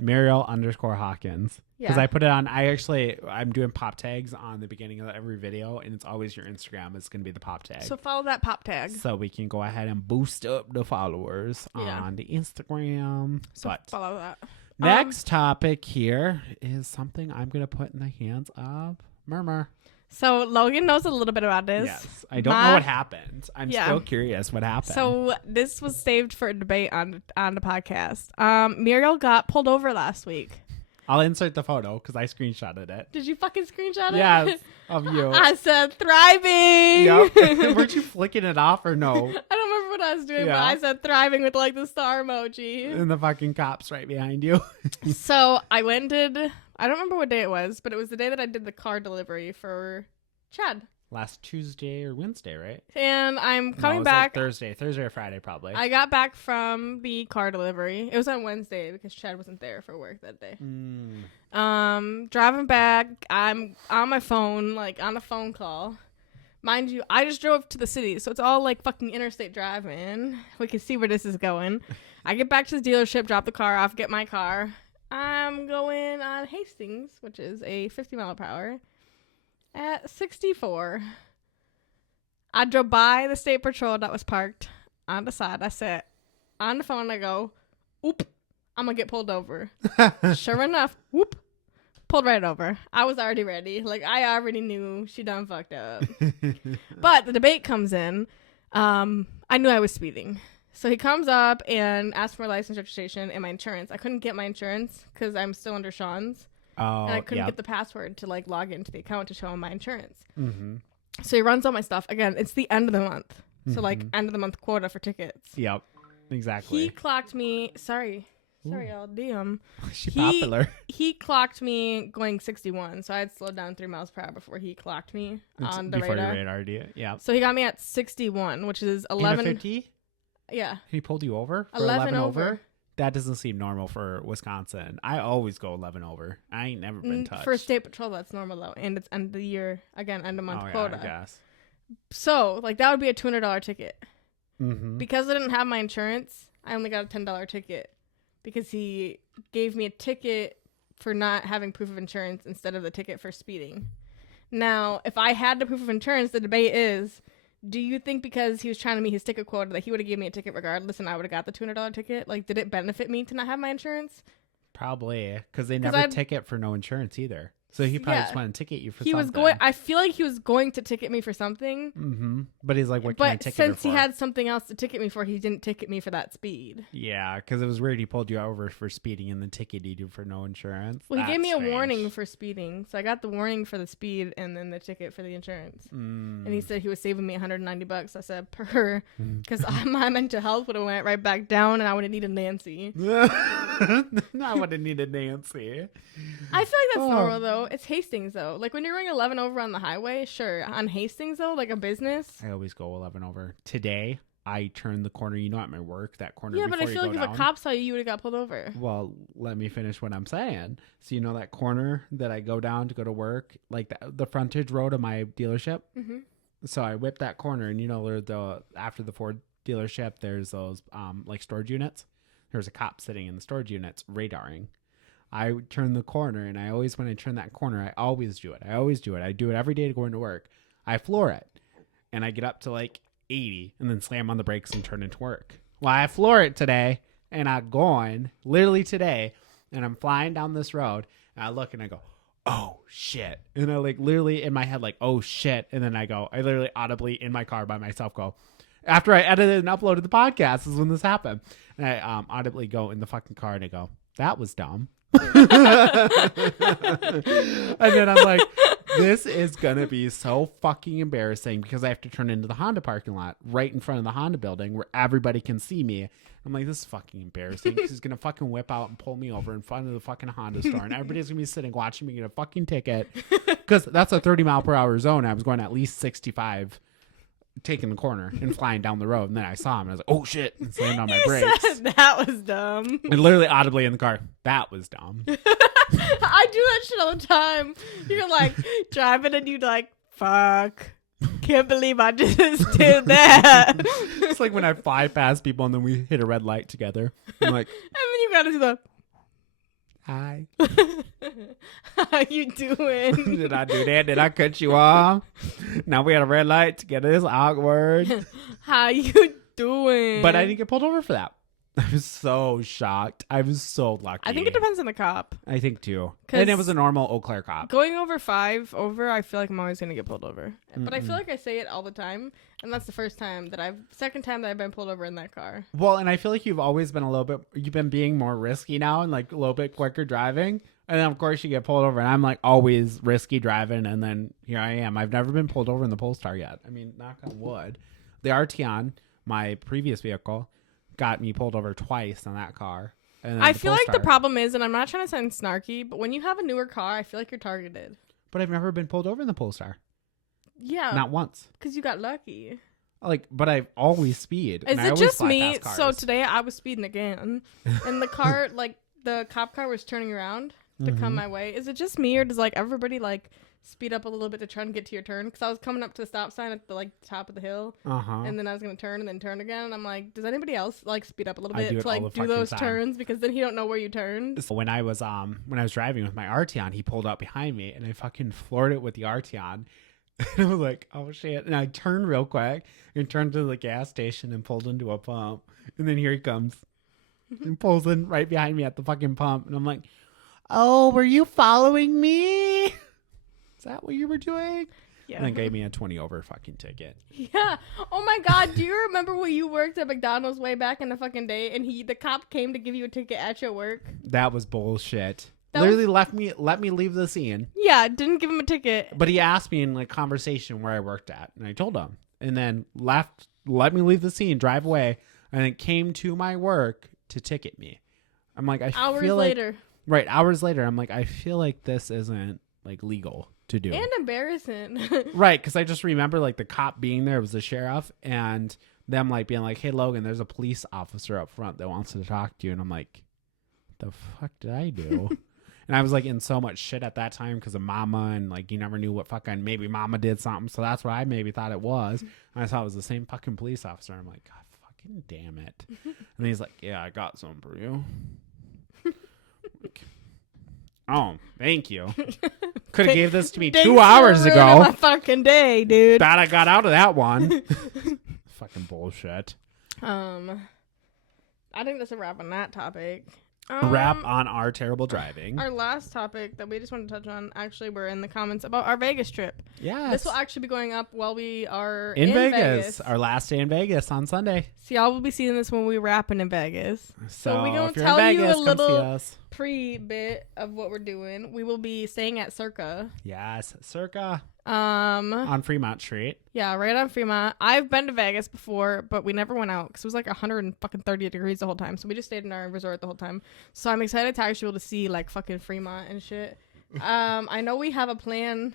Muriel_Hawkins. Because yeah. I put it on, I'm doing pop tags on the beginning of every video, and it's always your Instagram is going to be the pop tag. So follow that pop tag. So we can go ahead and boost up the followers Yeah. on the Instagram. So But follow that. next topic here is something I'm going to put in the hands of Murmur. So Logan knows a little bit about this. Yes. I don't know what happened. I'm Yeah. still curious what happened. So this was saved for a debate on the podcast. Muriel got pulled over last week. I'll insert the photo because I screenshotted it. Did you fucking screenshot it? Yes, of you. I said thriving. Yep. Weren't you flicking it off or no? I don't remember what I was doing, but Yeah. I said thriving with like the star emoji. And the fucking cops right behind you. So I went and did, I don't remember what day it was, but it was the day that I did the car delivery for Chad. Last Tuesday or Wednesday, right? And I'm No, it coming was back. like Thursday or Friday probably. I got back from the car delivery. It was on Wednesday because Chad wasn't there for work that day. Driving back, I'm on my phone, like on a phone call. Mind you, I just drove to the city, so it's all like fucking interstate driving. We can see where this is going. I get back to the dealership, drop the car off, get my car. I'm going on Hastings, which is a 50 mile per hour, at 64. I drove by the state patrol that was parked on the side. I said, on the phone, I go, oop, I'm going to get pulled over. Sure enough, whoop, pulled right over. I was already ready. Like, I already knew she done fucked up. But the debate comes in. I knew I was speeding. So he comes up and asks for my license registration and my insurance. I couldn't get my insurance because I'm still under Sean's. Oh, and I couldn't get the password to like log into the account to show him my insurance. So he runs all my stuff. Again, it's the end of the month. So like end of the month quota for tickets. Yep, exactly. He clocked me. Sorry, I'll DM. She's popular. He clocked me going 61. So I had slowed down 3 miles per hour before he clocked me on the before radar. Your radar, yeah. So he got me at 61, which is 11. 50? Yeah. He pulled you over? For 11 over. That doesn't seem normal for Wisconsin. I always go 11 over. I ain't never been touched. For state patrol, that's normal though, and it's end of the year again, end of month quota. I guess. So like that would be a $200 ticket. Mm-hmm. Because I didn't have my insurance, I only got a $10 ticket because he gave me a ticket for not having proof of insurance instead of the ticket for speeding. Now, if I had the proof of insurance, the debate is, do you think because he was trying to meet his ticket quota that he would have given me a ticket regardless and I would have got the $200 ticket? Like, did it benefit me to not have my insurance? Probably, because they never ticket for no insurance either. So he probably just wanted to ticket you for something. I feel like he was going to ticket me for something. Mm-hmm. But he's like, what can I ticket But her since for? he had something else to ticket me for, he didn't ticket me for that speed. Yeah, because it was weird. He pulled you over for speeding and then ticketed you for no insurance. Well, he gave me a warning for speeding. So I got the warning for the speed and then the ticket for the insurance. And he said he was saving me $190. I said, because my mental health would have went right back down and I would have needed Nancy. I would have needed Nancy. I feel like that's normal, though. It's Hastings, though. Like, when you're going 11 over on the highway, sure. On Hastings, though, like a business. I always go 11 over. Today, I turned the corner. You know, at my work, that corner. Yeah, but I feel like if a cop saw you, you would have got pulled over. Well, let me finish what I'm saying. So, you know that corner that I go down to go to work? Like, the frontage road of my dealership? Mm-hmm. So, I whipped that corner, and you know, after the Ford dealership, there's those, like, storage units. There's a cop sitting in the storage units radaring. I turn the corner, and I always, when I turn that corner, I always do it. I do it every day to go into work. I floor it, and I get up to like 80, and then slam on the brakes and turn into work. Well, I floor it today, and I'm going, literally today, and I'm flying down this road, and I look, and I go, oh, shit. And I like literally in my head, like, oh, shit. And then I literally audibly in my car by myself go, after I edited and uploaded the podcast is when this happened. And I audibly go in the fucking car, and I go, that was dumb. And then I'm like, this is gonna be so fucking embarrassing because I have to turn into the Honda parking lot right in front of the Honda building where everybody can see me. I'm like, this is fucking embarrassing because he's gonna fucking whip out and pull me over in front of the fucking Honda store, and everybody's gonna be sitting watching me get a fucking ticket because that's a 30 mile per hour zone. I was going at least 65 taking the corner and flying down the road, and then I saw him and I was like, oh shit, and slammed on my brakes. That was dumb. And literally audibly in the car, that was dumb. I do that shit all the time. You're like driving and you like, fuck, can't believe I just did that. It's like when I fly past people and then we hit a red light together. I'm like, and then you gotta do the hi. How you doing? Did I do that? Did I cut you off? Now we had a red light together. It's awkward. How you doing? But I didn't get pulled over for that. I was so shocked. I was so lucky. I think it depends on the cop. I think too. And it was a normal Eau Claire cop. Going over 5 over, I feel like I'm always gonna get pulled over. But I feel like I say it all the time, and that's the second time that I've been pulled over in that car. Well, and I feel like you've always been you've been being more risky now and like a little bit quicker driving. And then of course you get pulled over, and I'm like always risky driving, and then here I am. I've never been pulled over in the Polestar yet. I mean, knock on wood. The Arteon, my previous vehicle, got me pulled over twice on that car. And I feel like the problem is, and I'm not trying to sound snarky, but when you have a newer car, I feel like you're targeted. But I've never been pulled over in the Polestar. Yeah. Not once. Because you got lucky. But I've always speed. Is it just me? So today I was speeding again. And the car, like the cop car was turning around to come my way. Is it just me, or does like everybody like speed up a little bit to try and get to your turn? Because I was coming up to the stop sign at the like top of the hill, and then I was gonna turn and then turn again, and I'm like, does anybody else like speed up a little bit to like do those turns, because then he don't know where you turned? So when I was driving with my Arteon, he pulled up behind me, and I fucking floored it with the Arteon. And I was like, oh shit. And I turned real quick and turned to the gas station and pulled into a pump, and then here he comes. and pulls in right behind me at the fucking pump. And I'm like, oh, were you following me? Is that what you were doing? Yeah. And then gave me a 20 over fucking ticket. Yeah. Oh my God. Do you remember when you worked at McDonald's way back in the fucking day and the cop came to give you a ticket at your work? That was bullshit. That Literally let me leave the scene. Yeah, didn't give him a ticket. But he asked me in like conversation where I worked at, and I told him. And then let me leave the scene, drive away, and then came to my work to ticket me. I'm like, hours feel like, later. Right, hours later. I'm like, I feel like this isn't like legal to do. And embarrassing. Right, because I just remember like the cop being there, it was the sheriff, and them like being like, hey Logan, there's a police officer up front that wants to talk to you. And I'm like, the fuck did I do? And I was like in so much shit at that time because of mama, and like you never knew what fucking, maybe mama did something, so that's what I maybe thought it was. And I thought it was the same fucking police officer. I'm like, God fucking damn it. And he's like, yeah, I got some for you. Like, oh, thank you. Could have gave this to me 2 hours ago. My fucking day, dude. Glad I got out of that one. Fucking bullshit. I think that's a wrap on that topic. A wrap on our terrible driving. Our last topic that we just wanted to touch on, actually, we're in the comments about our Vegas trip. Yes. This will actually be going up while we are in Vegas. Our last day in Vegas on Sunday. So y'all will be seeing this when we wrapping in Vegas. So we're going if to you're tell in you Vegas, a come little see us. pre-bit of what we're doing. We will be staying at Circa. Yes, Circa. On On Fremont Street. Yeah, right on Fremont. I've been to Vegas before, but we never went out because it was like 130 degrees the whole time. So we just stayed in our resort the whole time. So I'm excited to actually be able to see like fucking Fremont and shit. I know we have a plan.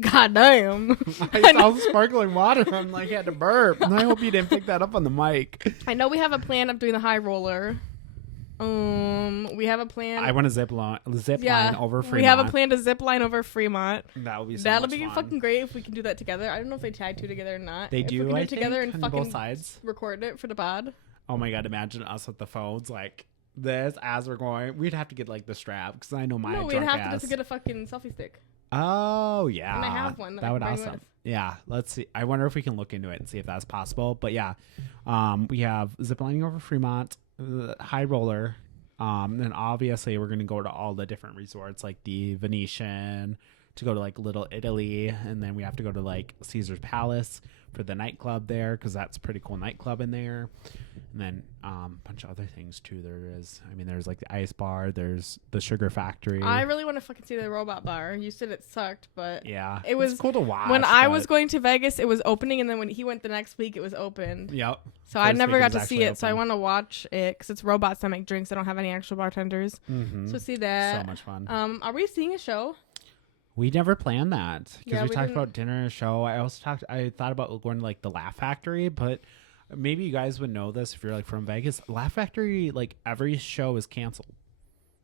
God damn. I saw sparkling water. I'm like, I had to burp. And I hope you didn't pick that up on the mic. I know we have a plan of doing the high roller. We have a plan. I want to zip line over Fremont. We have a plan to zip line over Fremont. That would be so That'll much be fun. fucking great if we can do that together. I don't know if they tie two together or not. They if do. We can do I it together think, and on fucking both sides. record it for the pod. Oh my god! Imagine us with the phones like this as we're going. We'd have to get like the strap because I know my No, we'd drunk have ass. to just get a fucking selfie stick. Oh yeah, And I have one that I would can bring awesome. with. Yeah, let's see. I wonder if we can look into it and see if that's possible. But yeah, we have ziplining over Fremont, high roller. Then obviously we're gonna go to all the different resorts like the Venetian, to go to like Little Italy, and then we have to go to like Caesar's Palace for the nightclub there because that's a pretty cool nightclub in there. And then a bunch of other things too. There's like the ice bar, there's the sugar factory. I really want to fucking see the robot bar. You said it sucked, but yeah, it was it's cool to watch. when I was going to Vegas, it was opening, and then when he went the next week, it was opened. Yep. So I First never week got it was to see actually it. So I open. want to watch it because it's robots that make drinks. They don't have any actual bartenders. Mm-hmm. So see that. So much fun. Are we seeing a show? We never planned that because Yeah, we we talked didn't. about dinner and a show. I thought about going to like the Laugh Factory, but maybe you guys would know this if you're like from Vegas. Laugh Factory, like every show is canceled,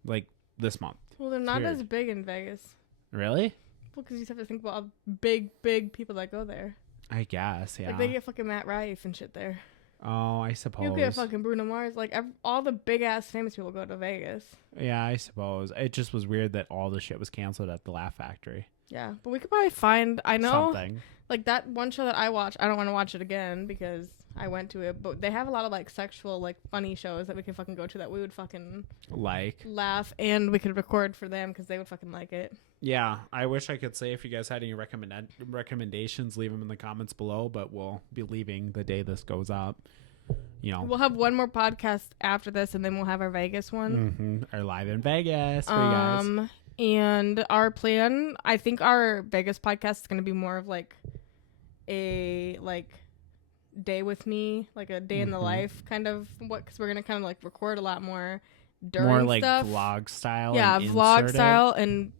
like this month. Well, they're not weird. as big in Vegas. Really? Well, because you just have to think about all the big people that go there. I guess, yeah. Like they get fucking Matt Rife and shit there. Oh, I suppose. You get fucking Bruno Mars. Like all the big ass famous people go to Vegas. Yeah, I suppose. It just was weird that all the shit was canceled at the Laugh Factory. Yeah, but we could probably find. I know, Something. like that one show that I watch. I don't want to watch it again because I went to it. But they have a lot of like sexual, like funny shows that we can fucking go to that we would fucking Like. laugh and we could record for them because they would fucking like it. Yeah, I wish I could say if you guys had any recommendations, leave them in the comments below. But we'll be leaving the day this goes up. You know, We'll have one more podcast after this, and then we'll have our Vegas one. Our live in Vegas for you guys. And our plan, I think our Vegas podcast is going to be more of like a day with me, like a day in the life kind of because we're going to kind of like record a lot more during More like stuff. vlog style. Yeah, and vlog insert it. style, and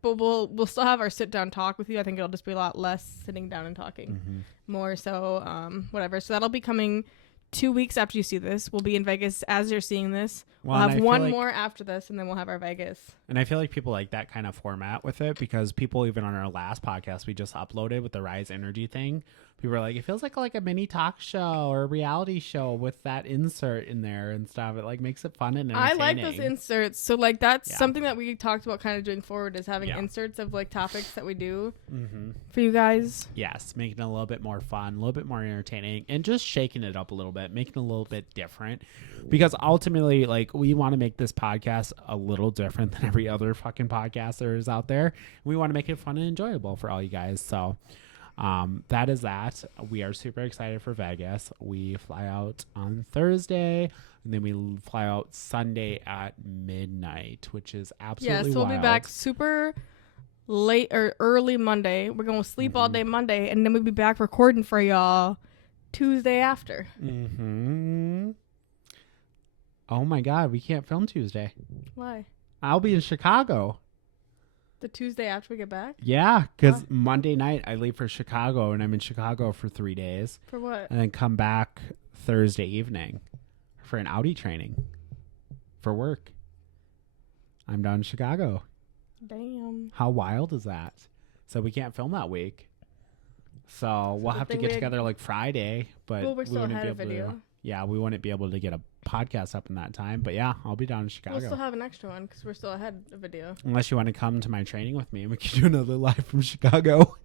but we'll still have our sit down talk with you. I think it'll just be a lot less sitting down and talking, more so whatever. So that'll be coming 2 weeks after you see this. We'll be in Vegas as you're seeing this. Well, We'll and I have feel one like- more after this, and then we'll have our Vegas. And I feel like people like that kind of format with it because people, even on our last podcast we just uploaded with the Rise Energy thing, people are like, it feels like a mini talk show or a reality show with that insert in there and stuff. It like makes it fun and entertaining. I like those inserts. So like that's Yeah. something that we talked about kind of doing forward is having Yeah. inserts of like topics that we do Mm-hmm. for you guys. Yes, making it a little bit more fun, a little bit more entertaining, and just shaking it up a little bit, making it a little bit different. Because ultimately, like, we want to make this podcast a little different than every other fucking podcast there is out there. We want to make it fun and enjoyable for all you guys. So that is that. We are super excited for Vegas. We fly out on Thursday, and then we fly out Sunday at midnight, which is absolutely Yeah, so we'll be wild. back super late or early Monday. We're going to sleep all day Monday, and then we'll be back recording for y'all Tuesday after. Mm-hmm. Oh my God, we can't film Tuesday. Why? I'll be in Chicago. The Tuesday after we get back? Yeah, because Wow. Monday night I leave for Chicago, and I'm in Chicago for 3 days, For what? and then come back Thursday evening for an Audi training for work. I'm down in Chicago. Damn. How wild is that? So we can't film that week. So we'll good have to thing get we- together like Friday, but Well, we're we still wouldn't ahead be of able video. to. Yeah, we wouldn't be able to get a podcast up in that time. But yeah, I'll be down in Chicago. We'll still have an extra one because we're still ahead of video. Unless you want to come to my training with me, and we can do another live from Chicago.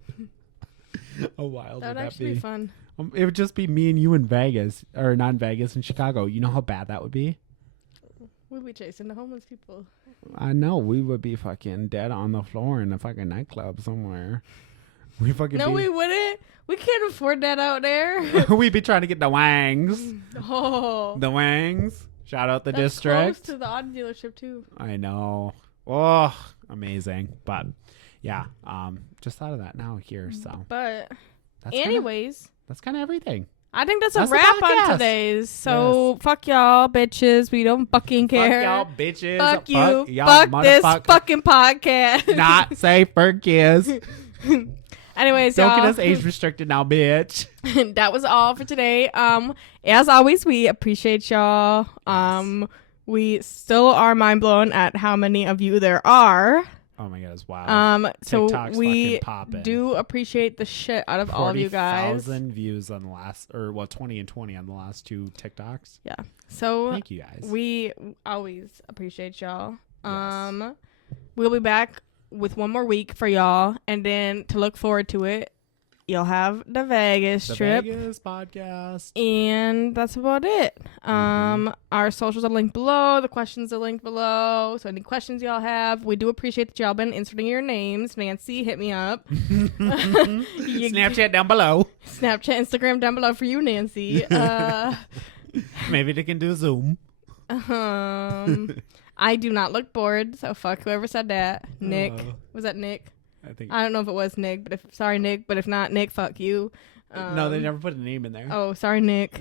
How wild That would would that actually be be? fun. It would just be me and you in Vegas, or not in Vegas, in Chicago. You know how bad that would be? We'll be chasing the homeless people. I know. We would be fucking dead on the floor in a fucking nightclub somewhere. We fucking No, we wouldn't. We can't afford that out there. we'd be trying to get the wangs. Oh. The wangs. Shout out the That's district. close to the Audi dealership, too. I know. Oh, amazing. But yeah, just thought of that now here. So But that's anyways, that's kind of everything. I think that's That's a the wrap on podcast. today's. So fuck y'all, bitches. We don't fucking care. Fuck y'all, bitches. Fuck you. y'all, Fuck this fucking podcast. Not safe for kids. Anyways, Don't y'all. get us age restricted now, bitch. That was all for today. As always, we appreciate y'all. We still are mind blown at how many of you there are. Oh my god, it's wild. So TikTok's we fucking popping. do appreciate the shit out of all of you guys. 40,000 views on the last, 20 and 20 on the last 2 TikToks. Yeah. So Thank you guys. we always appreciate y'all. Yes. We'll be back with one more week for y'all, and then to look forward to it, you'll have the Vegas the trip. Vegas podcast. And that's about it. Our socials are linked below. The questions are linked below. So any questions y'all have, we do appreciate that y'all been inserting your names. Nancy, hit me up. Snapchat down below. Snapchat, Instagram down below for you, Nancy. Maybe they can do Zoom. I do not look bored, so fuck whoever said that. Nick. Was that Nick? I think. I don't know if it was Nick, but sorry, Nick. But if not, Nick, fuck you. No, they never put a name in there. Oh, sorry, Nick.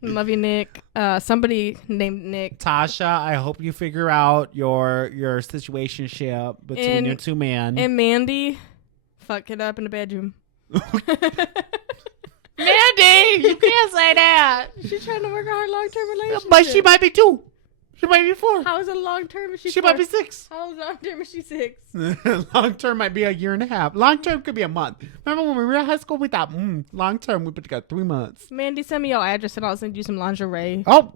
Love you, Nick. Somebody named Nick. Tasha, I hope you figure out your situationship between And- your two men. And Mandy, fuck it up in the bedroom. Mandy, you can't say that. She's trying to work on her long-term relationship. But she might be 2. She might be 4. How is it long-term if she's She might be 6. How long-term is she 6? Long term might be a year and a half. Long term could be a month. Remember when we were in high school? We thought, long term, we got 3 months. Mandy, send me your address and I'll send you some lingerie. Oh,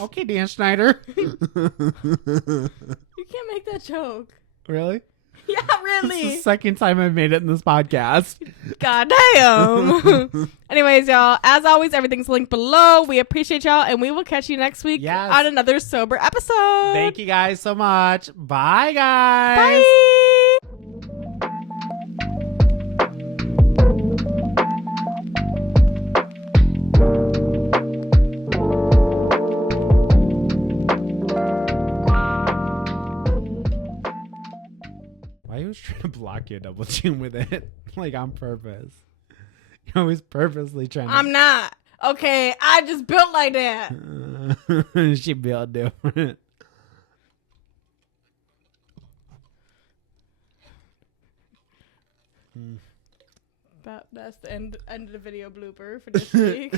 okay, Dan Schneider. You can't make that joke. Really? Yeah, This is really. the second time I've made it in this podcast. God damn. Anyways, y'all, as always, everything's linked below. We appreciate y'all, and we will catch you next week Yes. on another sober episode. Thank you guys so much. Bye, guys. Bye. Why are you always trying to block your double chin with it? Like on purpose. You're always purposely trying to. I'm not. Okay, I just built like that. She built different. That's the end of the video blooper for this week.